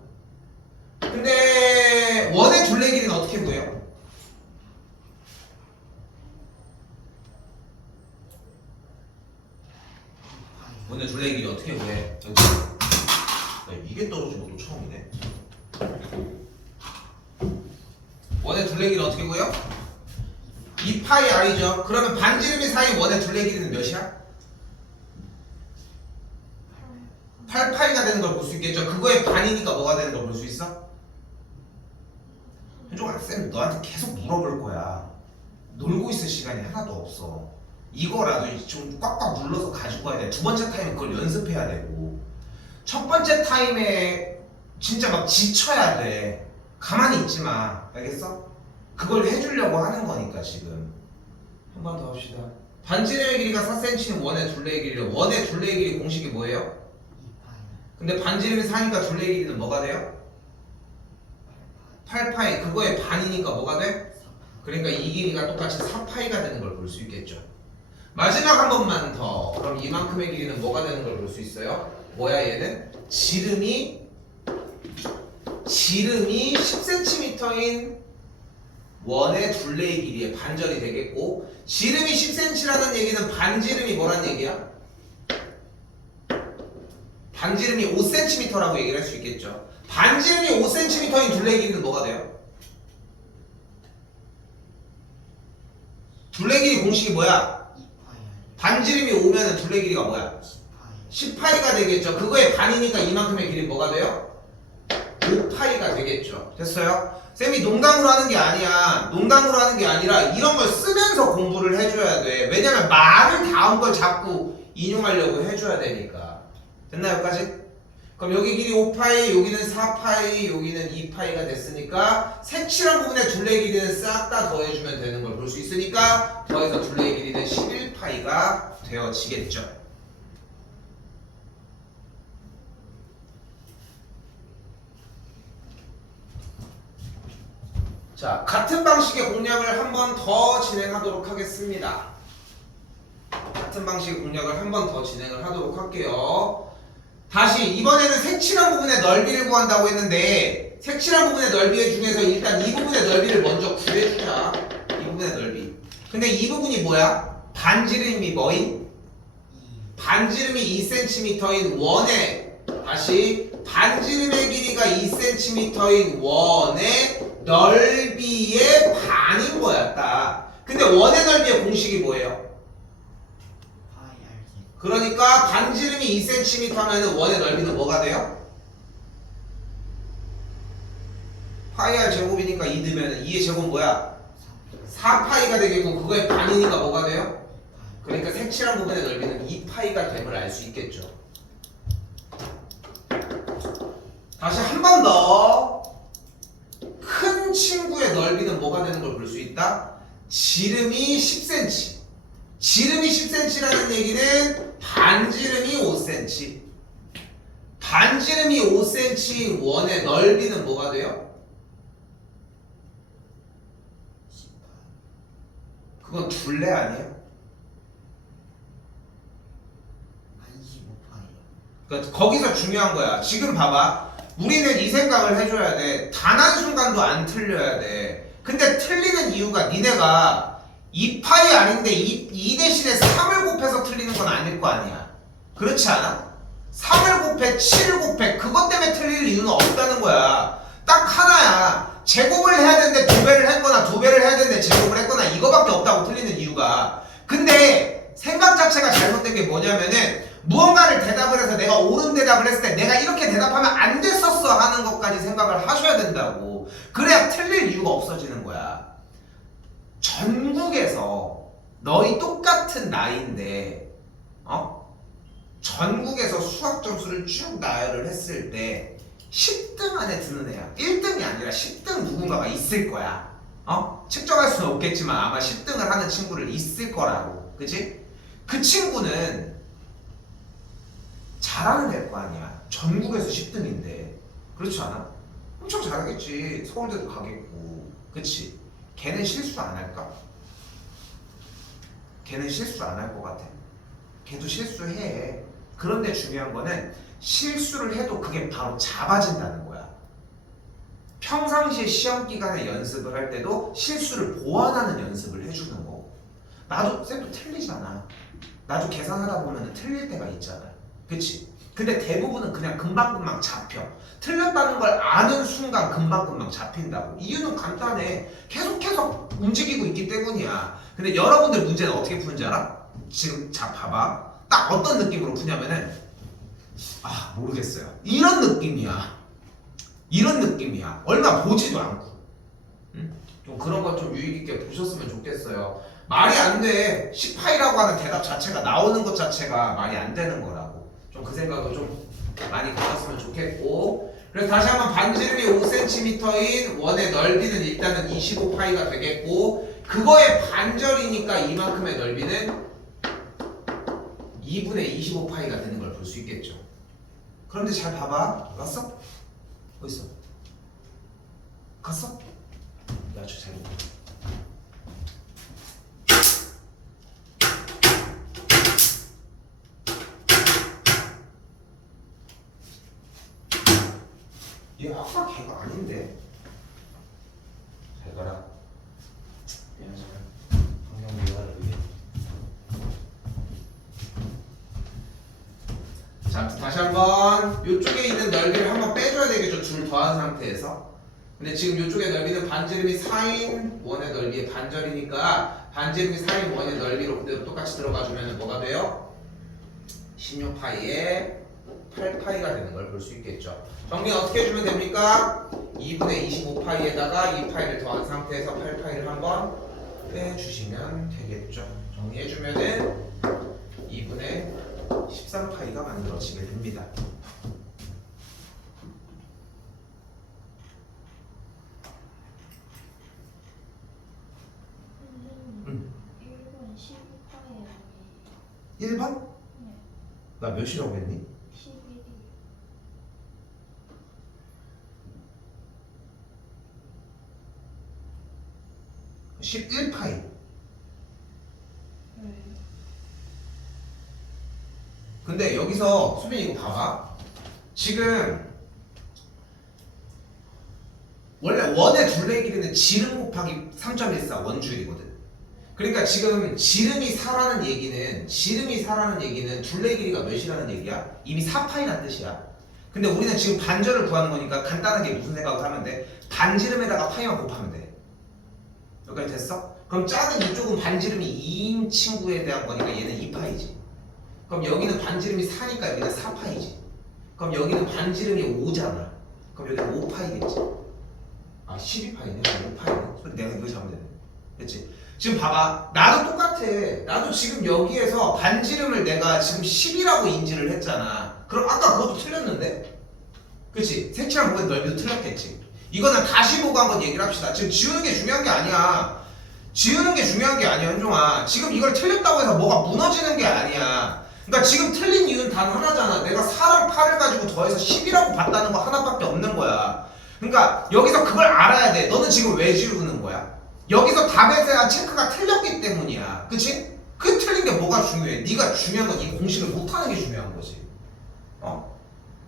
근데 원의 둘레 길이는 어떻게 구해요? 원의 둘레 길이 어떻게 구해? 이게 떨어진 것도 처음이네. 원의 둘레 길이 어떻게 구해요? 2파이 r이죠. 그러면 반지름이 사이 원의 둘레 길이는 몇이야? 8파이가 되는 걸 볼 수 있겠죠. 그거의 반이니까 뭐가 되는 걸 볼 수 있어? 현종아, 쌤 너한테 계속 물어볼 거야. 놀고 있을 시간이 하나도 없어. 이거라도 좀 꽉꽉 눌러서 가지고 와야 돼. 두 번째 타임은 그걸 연습해야 되고, 첫 번째 타임에 진짜 막 지쳐야 돼. 가만히 있지 마. 알겠어? 그걸 해주려고 하는 거니까 지금. 한 번 더 합시다. 반지름의 길이가 4cm는 원의 둘레의 길이래. 원의 둘레의 길이 공식이 뭐예요? 근데 반지름이 4니까 둘레 길이는 뭐가 돼요? 8파이. 그거의 반이니까 뭐가 돼? 그러니까 이 길이가 똑같이 4파이가 되는 걸 볼 수 있겠죠. 마지막 한 번만 더. 그럼 이만큼의 길이는 뭐가 되는 걸 볼 수 있어요? 뭐야 얘는? 지름이 10cm인 원의 둘레의 길이의 반절이 되겠고, 지름이 10cm라는 얘기는 반지름이 뭐란 얘기야? 반지름이 5cm라고 얘기를 할 수 있겠죠. 반지름이 5cm인 둘레 길이는 뭐가 돼요? 둘레 길이 공식이 뭐야? 반지름이 5면은 둘레 길이가 뭐야? 10파이가 되겠죠. 그거의 반이니까 이만큼의 길이 뭐가 돼요? 5파이가 되겠죠. 됐어요? 쌤이 농담으로 하는 게 아니야. 농담으로 하는 게 아니라 이런 걸 쓰면서 공부를 해줘야 돼. 왜냐면 말을 다음 걸 자꾸 인용하려고 해줘야 되니까. 됐나요 여기까지? 그럼 여기 길이 5파이, 여기는 4파이, 여기는 2파이가 됐으니까 색칠한 부분의 둘레 길이는 싹 다 더해주면 되는 걸 볼 수 있으니까 더해서 둘레 길이는 11파이가 되어지겠죠. 자, 같은 방식의 공략을 한 번 더 진행하도록 하겠습니다. 같은 방식의 공략을 한 번 더 진행을 하도록 할게요. 다시 이번에는 색칠한 부분의 넓이를 구한다고 했는데, 색칠한 부분의 넓이 중에서 일단 이 부분의 넓이를 먼저 구해주자. 이 부분의 넓이. 근데 이 부분이 뭐야? 반지름이 뭐인? 반지름이 2cm인 원의, 다시 반지름의 길이가 2cm인 원의 넓이의 반인 거였다. 근데 원의 넓이의 공식이 뭐예요? 그러니까 반지름이 2cm 하면 원의 넓이는 뭐가 돼요? 파이 r 제곱이니까 2 넣으면 2의 제곱 뭐야? 4파이가 되겠고 그거의 반이니까 뭐가 돼요? 그러니까 색칠한 부분의 넓이는 2파이가 됨을 알 수 있겠죠. 다시 한 번 더. 큰 친구의 넓이는 뭐가 되는 걸 볼 수 있다? 지름이 10cm. 지름이 10cm라는 얘기는 반지름이 5cm. 반지름이 5cm인 원의 넓이는 뭐가 돼요? 그건 둘레 아니에요? 25파이요. 그러니까 거기서 중요한 거야. 지금 봐봐. 우리는 이 생각을 해줘야 돼. 단 한순간도 안 틀려야 돼. 근데 틀리는 이유가 니네가 2파이 아닌데 2 대신에 3을 곱해서 틀리는 건 아닐 거 아니야. 그렇지 않아? 3을 곱해 7을 곱해 그것 때문에 틀릴 이유는 없다는 거야. 딱 하나야. 제곱을 해야 되는데 2배를 했거나 2배를 해야 되는데 제곱을 했거나 이거밖에 없다고 틀리는 이유가. 근데 생각 자체가 잘못된 게 뭐냐면은 무언가를 대답을 해서 내가 옳은 대답을 했을 때 내가 이렇게 대답하면 안 됐었어 하는 것까지 생각을 하셔야 된다고. 그래야 틀릴 이유가 없어지는 거야. 전국에서 너희 똑같은 나이인데 전국에서 수학 점수를 쭉 나열을 했을 때 10등 안에 드는 애야. 1등이 아니라 10등 누군가가 있을 거야. 측정할 수는 없겠지만 아마 10등을 하는 친구를 있을 거라고. 그치? 그 친구는 잘하는 애일 거 아니야. 전국에서 10등인데. 그렇지 않아? 엄청 잘하겠지. 서울대도 가겠고. 그치? 걔는 실수 안 할까? 걔는 실수 안 할 것 같아. 걔도 실수해. 그런데 중요한 거는 실수를 해도 그게 바로 잡아진다는 거야. 평상시에 시험 기간에 연습을 할 때도 실수를 보완하는 연습을 해주는 거고. 나도 쌤도 틀리잖아. 나도 계산하다 보면 틀릴 때가 있잖아. 그치? 근데 대부분은 그냥 금방금방 잡혀. 틀렸다는 걸 아는 순간 금방금방 잡힌다고. 이유는 간단해. 계속해서 움직이고 있기 때문이야. 근데 여러분들 문제는 어떻게 푸는지 알아? 지금 자 봐봐. 딱 어떤 느낌으로 푸냐면은 모르겠어요. 이런 느낌이야. 이런 느낌이야. 얼마 보지도 않고. 응? 좀 그런 거 좀 유익 있게 보셨으면 좋겠어요. 말이 안 돼. 10파이라고 하는 대답 자체가 나오는 것 자체가 말이 안 되는 거라고. 좀 그 생각을 좀 많이 가졌으면 좋겠고. 그래서 다시 한번 반지름이 5cm인 원의 넓이는 일단은 25파이가 되겠고, 그거의 반절이니까 이만큼의 넓이는 2분의 25파이가 되는 걸 볼 수 있겠죠. 그런데 잘 봐봐. 왔어? 어디 있어? 갔어? 야, 저 잘 봐. 얘 아까 걔가 아닌데. 잘 가라. 환경 미화를 위해. 자, 다시 한번 이쪽에 있는 넓이를 한번 빼줘야 되겠죠. 줄 더한 상태에서. 근데 지금 이쪽의 넓이는 반지름이 4인 원의 넓이의 반절이니까 반지름이 4인 원의 넓이로 그대로 똑같이 들어가주면 뭐가 돼요? 16파이에 8파이가 되는 걸 볼 수 있겠죠. 정리 어떻게 해주면 됩니까? 2분의 25파이에다가 2파이를 더한 상태에서 8파이를 한번 빼주시면 되겠죠. 정리해주면은 2분의 13파이가 만들어지게 됩니다. 선생님, 1번 12파이 아니에요? 1번? 네, 나 몇이라고 했니? 11이. 11파이. 네. 근데 여기서 수빈이 이거 봐봐. 지금 원래 원의 둘레 길이는 지름 곱하기 3.14 원주율이거든. 그러니까 지금 지름이 4라는 얘기는 둘레 길이가 몇이라는 얘기야? 이미 4파이란 뜻이야. 근데 우리는 지금 반절을 구하는 거니까 간단하게 무슨 생각을 하면 돼? 반지름에다가 파이만 곱하면 돼. 여기까지 됐어? 그럼 작은 이쪽은 반지름이 2인 친구에 대한 거니까 얘는 2파이지. 그럼 여기는 반지름이 4니까 여기는 4파이지. 그럼 여기는 반지름이 5잖아. 그럼 여기는 5파이겠지. 아 12파이네 5파이네 소리 내가 이거 잘못했네 됐지? 지금 봐봐 나도 똑같아 나도 지금 여기에서 반지름을 내가 지금 10이라고 인지를 했잖아 그럼 아까 그것도 틀렸는데? 그치? 색칠한 부분 넓이도 틀렸겠지 이거는 다시 보고 한번 얘기를 합시다 지금 지우는 게 중요한 게 아니야 지우는 게 중요한 게 아니야 현종아 지금 이걸 틀렸다고 해서 뭐가 무너지는 게 아니야 그러니까 지금 틀린 이유는 단 하나잖아 내가 4랑 8을 가지고 더해서 10이라고 봤다는 거 하나밖에 없는 거야 그러니까 여기서 그걸 알아야 돼 너는 지금 왜 지우는 거야? 여기서 답에 대한 체크가 틀렸기 때문이야 그치? 그 틀린 게 뭐가 중요해 네가 중요한 건 이 공식을 못하는 게 중요한 거지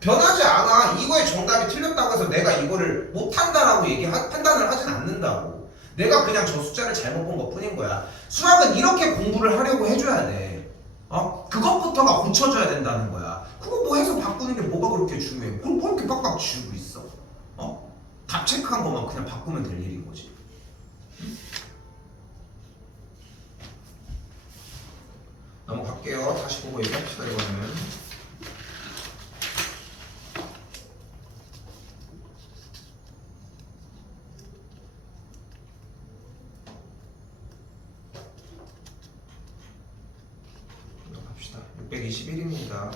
변하지 않아 이거의 정답이 틀렸다고 해서 내가 이거를 못한다라고 판단을 하진 않는다고 내가 그냥 저 숫자를 잘못 본 것 뿐인 거야 수학은 이렇게 공부를 하려고 해줘야 돼 그것부터가 고쳐져야 된다는 거야 그거 뭐 해서 바꾸는 게 뭐가 그렇게 중요해 그걸 뭐 이렇게 빡빡 지우고 있어 답 체크한 것만 그냥 바꾸면 될 일인 거지 넘어갈게요 다시 보고 얘기합시다 이거는 갑시다 621입니다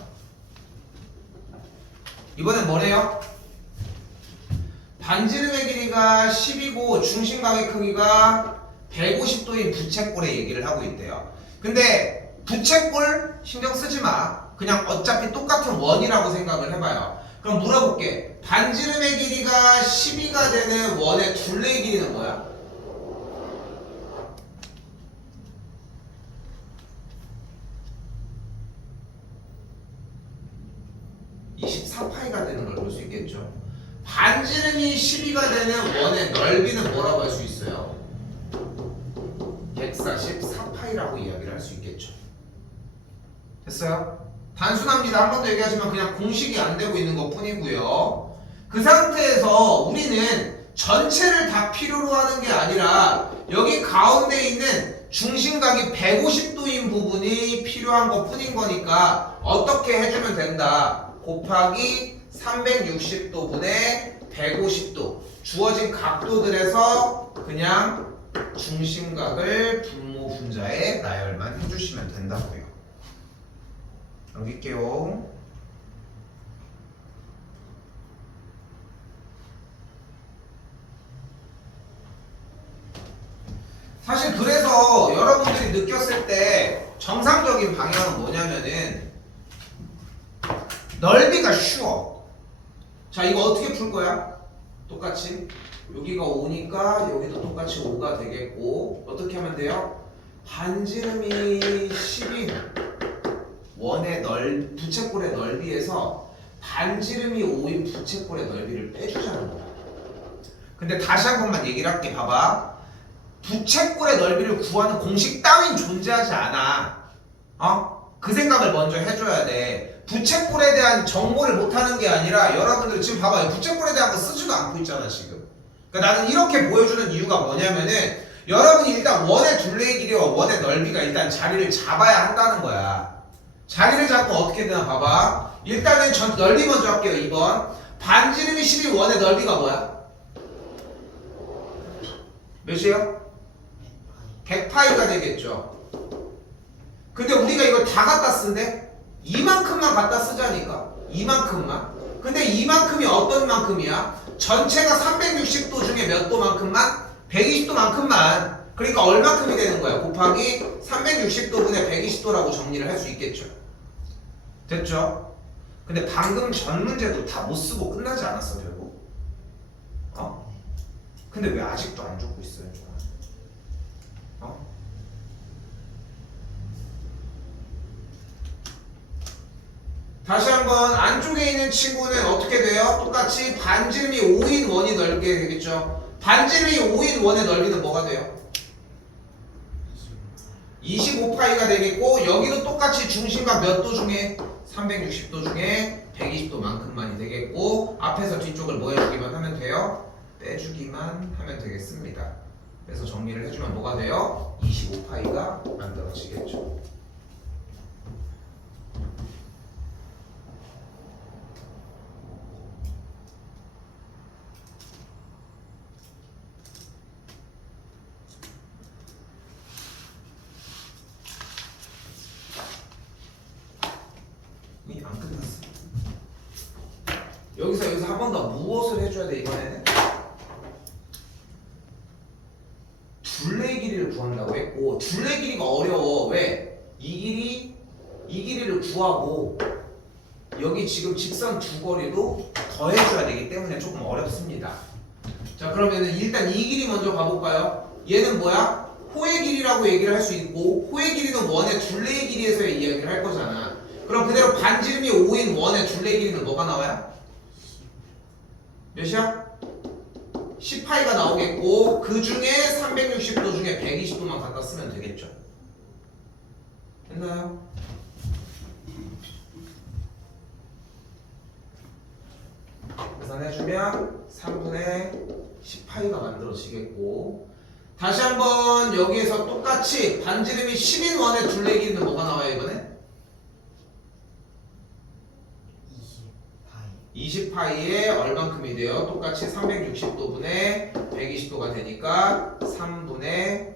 이번엔 뭐래요? 반지름의 길이가 10이고 중심각의 크기가 150도인 부채꼴의 얘기를 하고 있대요 근데 부채꼴 신경 쓰지 마 그냥 어차피 똑같은 원이라고 생각을 해봐요 그럼 물어볼게 반지름의 길이가 12가 되는 원의 둘레의 길이는 뭐야? (24파이가) 되는 걸 볼 수 있겠죠 반지름이 12가 되는 원의 넓이는 뭐라고 할 수 있어요? 144파이라고 이야기를 할 수 있겠죠 됐어요? 단순합니다 한 번 더 얘기하지만 그냥 공식이 안 되고 있는 것 뿐이고요 그 상태에서 우리는 전체를 다 필요로 하는 게 아니라 여기 가운데 있는 중심각이 150도인 부분이 필요한 것 뿐인 거니까 어떻게 해주면 된다 곱하기 360도 분의 150도 주어진 각도들에서 그냥 중심각을 분모 분자에 나열만 해주시면 된다고요 넘길게요 사실 그래서 여러분들이 느꼈을 때 정상적인 방향은 뭐냐면은 넓이가 쉬워 자 이거 어떻게 풀 거야? 똑같이 여기가 5니까 여기도 똑같이 5가 되겠고 어떻게 하면 돼요? 반지름이 12 원의 부채꼴의 넓이에서 반지름이 5인 부채꼴의 넓이를 빼주자는 거야 근데 다시 한 번만 얘기를 할게 봐봐 부채꼴의 넓이를 구하는 공식 따윈 존재하지 않아 그 생각을 먼저 해줘야 돼 부채꼴에 대한 정보를 못하는 게 아니라 여러분들 지금 봐봐요 부채꼴에 대한 거 쓰지도 않고 있잖아 지금 그러니까 나는 이렇게 보여주는 이유가 뭐냐면은 여러분이 일단 원의 둘레의 길이와 원의 넓이가 일단 자리를 잡아야 한다는 거야 자리를 잡고 어떻게 되나 봐봐 일단은 넓이 먼저 할게요 2번 반지름이 12 원의 넓이가 뭐야? 몇이에요? 100파이가 되겠죠 근데 우리가 이걸 다 갖다 쓴대? 이만큼만 갖다 쓰자니까 이만큼만 근데 이만큼이 어떤 만큼이야? 전체가 360도 중에 몇 도만큼만? 120도만큼만 그러니까 얼마큼이 되는 거야? 곱하기 360도분의 120도라고 정리를 할 수 있겠죠 됐죠? 근데 방금 전 문제도 다 못 쓰고 끝나지 않았어 결국? 근데 왜 아직도 안 적고 있어요? 다시 한번 안쪽에 있는 친구는 어떻게 돼요? 똑같이 반지름이 5인 원이 넓게 되겠죠 반지름이 5인 원의 넓이는 뭐가 돼요? 25파이가 되겠고 여기도 똑같이 중심각 몇 도 중에 360도 중에 120도만큼만이 되겠고 앞에서 뒤쪽을 뭐 해주기만 하면 돼요? 빼주기만 하면 되겠습니다 그래서 정리를 해주면 뭐가 돼요? 25파이가 만들어지겠죠 여기서 한 번 더 무엇을 해줘야 돼 이번에는? 둘레 길이를 구한다고 했고 둘레 길이가 어려워. 왜? 이 길이를 구하고 여기 지금 직선 두 거리도 더해줘야 되기 때문에 조금 어렵습니다. 자 그러면은 일단 이 길이 먼저 가볼까요? 얘는 뭐야? 호의 길이라고 얘기를 할 수 있고 호의 길이는 원의 둘레의 길이에서의 이야기를 할 거잖아. 그럼 그대로 반지름이 5인 원의 둘레의 길이는 뭐가 나와요? 몇이야? 10파이가 나오겠고 그 중에 360도 중에 120도만 갖다 쓰면 되겠죠. 됐나요? 계산해주면 3분의 10파이가 만들어지겠고 다시 한번 여기에서 똑같이 반지름이 10인 원의 둘레 길이는 뭐가 나와요 이번에? 20파이에 얼만큼이 돼요? 똑같이 360도분의 120도가 되니까 3분의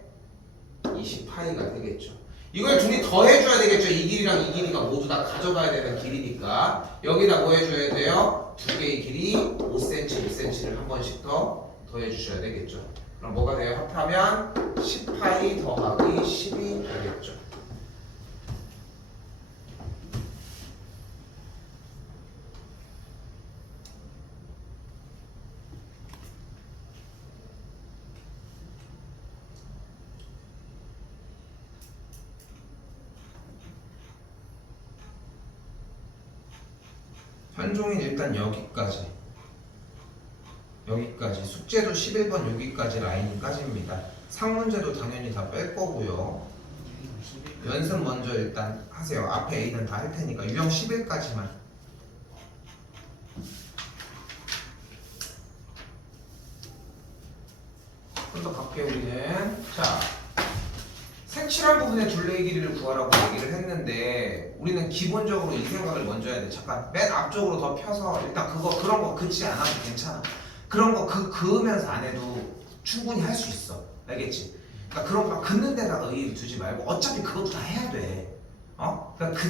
20파이가 되겠죠. 이걸 둘이 더해줘야 되겠죠. 이 길이랑 이 길이가 모두 다 가져가야 되는 길이니까 여기다 뭐 해줘야 돼요? 두 개의 길이 5cm, 5cm를 한 번씩 더 더해주셔야 되겠죠. 그럼 뭐가 돼요? 합하면 10파이 더하기 10이 되겠죠. 현종인 일단 여기까지 숙제도 11번 여기까지 라인까지입니다. 상문제도 당연히 다 뺄 거고요. 연습 먼저 일단 하세요. 앞에 A는 다 할 테니까 유형 11까지만. 좀 더 갈게요 우리는. 자, 색칠한 부분의 둘레의 길이를 구하라고 얘기를 했는데 우리는 기본적으로 이 생각을 먼저 해야 돼. 잠깐 맨 앞쪽으로 더 펴서 일단 그런 거 긋지 않아도 괜찮아. 그런 거 그으면서 안 해도 충분히 할 수 있어. 알겠지? 그러니까 그런 거 막 긋는 데다가 의의를 두지 말고 어차피 그것도 다 해야 돼. 그러니까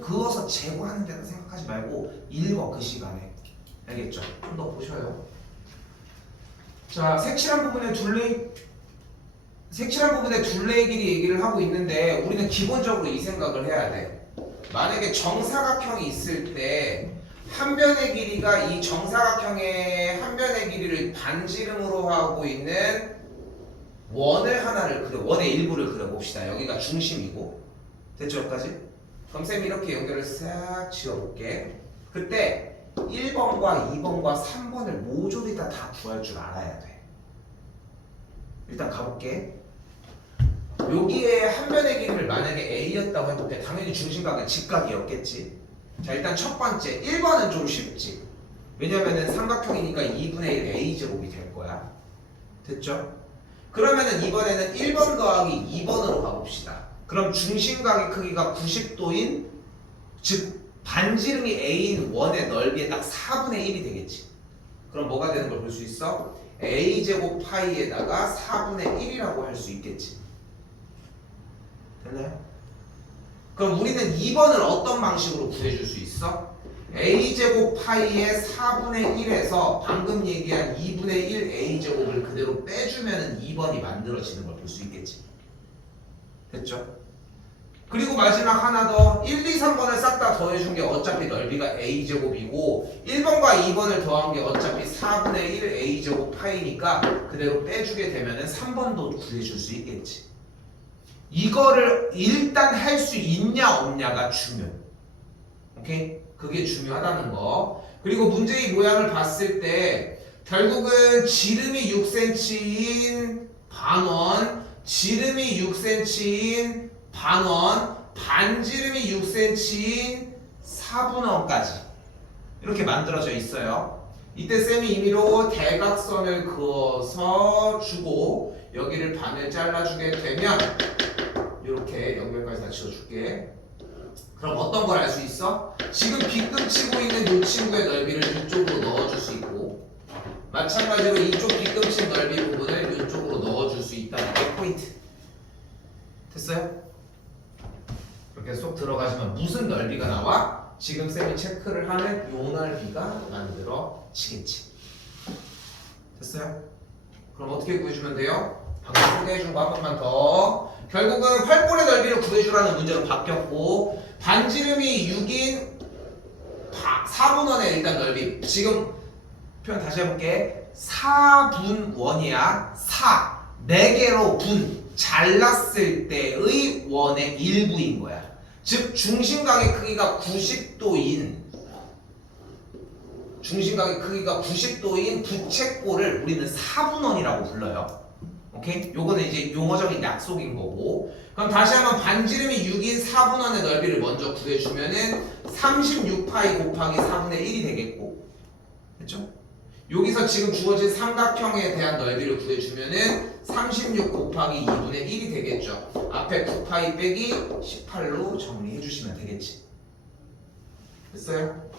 그어서 제거하는 데다 생각하지 말고 읽어 그 시간에. 알겠죠? 좀 더 보셔요. 자, 색칠한 부분의 둘레의 길이 얘기를 하고 있는데 우리는 기본적으로 이 생각을 해야 돼. 만약에 정사각형이 있을 때 한 변의 길이가 이 정사각형의 한 변의 길이를 반지름으로 하고 있는 원을 하나를 그려, 원의 일부를 그려봅시다. 여기가 중심이고 됐죠? 여기까지? 그럼 쌤이 이렇게 연결을 싹 지어볼게. 그때 1번과 2번과 3번을 모조리 다 구할 줄 알아야 돼. 일단 가볼게. 여기에 한 변의 길이를 만약에 A였다고 해볼게. 당연히 중심각은 직각이었겠지. 자, 일단 첫 번째 1번은 좀 쉽지. 왜냐면은 삼각형이니까 2분의 1 A제곱이 될 거야. 됐죠? 그러면은 이번에는 1번 더하기 2번으로 가봅시다. 그럼 중심각의 크기가 90도인, 즉 반지름이 A인 원의 넓이의 딱 4분의 1이 되겠지. 그럼 뭐가 되는 걸 볼 수 있어? A제곱 파이에다가 4분의 1이라고 할 수 있겠지. 됐나요? 그럼 우리는 2번을 어떤 방식으로 구해줄 수 있어? A제곱 파이의 4분의 1에서 방금 얘기한 2분의 1 A제곱을 그대로 빼주면 2번이 만들어지는 걸 볼 수 있겠지. 됐죠? 그리고 마지막 하나 더 1, 2, 3번을 싹 다 더해준 게 어차피 넓이가 A제곱이고 1번과 2번을 더한 게 어차피 4분의 1 A제곱 파이니까 그대로 빼주게 되면 3번도 구해줄 수 있겠지. 이거를 일단 할 수 있냐 없냐가 중요해. 오케이? 그게 중요하다는 거. 그리고 문제의 모양을 봤을 때 결국은 지름이 6cm인 반원, 지름이 6cm인 반원, 반지름이 6cm인 4분원까지 이렇게 만들어져 있어요. 이때 쌤이 임의로 대각선을 그어서 주고 여기를 반을 잘라주게 되면 이렇게 연결까지 다 지어줄게. 그럼 어떤 걸 알 수 있어? 지금 빗금 치고 있는 이 친구의 넓이를 이쪽으로 넣어줄 수 있고 마찬가지로 이쪽 빗금 친 넓이 부분을 이쪽으로 넣어줄 수 있다는 게 포인트. 됐어요? 이렇게 쏙 들어가시면 무슨 넓이가 나와? 지금 쌤이 체크를 하는 요 넓이가 만들어지겠지. 됐어요? 그럼 어떻게 구해주면 돼요? 방금 소개해준 거 한 번만 더. 결국은 활골의 넓이를 구해주라는 문제로 바뀌었고, 반지름이 6인 4분원의 일단 넓이. 지금 표현 다시 해볼게. 4분원이야. 4. 4개로 분. 잘랐을 때의 원의 일부인 거야. 즉 중심각의 크기가 90도인 부채꼴을 우리는 4분원이라고 불러요. 오케이? 요거는 이제 용어적인 약속인 거고. 그럼 다시 한번 반지름이 6인 4분원의 넓이를 먼저 구해주면은 36파이 곱하기 4분의 1이 되겠고, 됐죠? 여기서 지금 주어진 삼각형에 대한 넓이를 구해주면은 36 곱하기 2분의 1이 되겠죠. 앞에 9파이 빼기 18로 정리해 주시면 되겠지. 됐어요?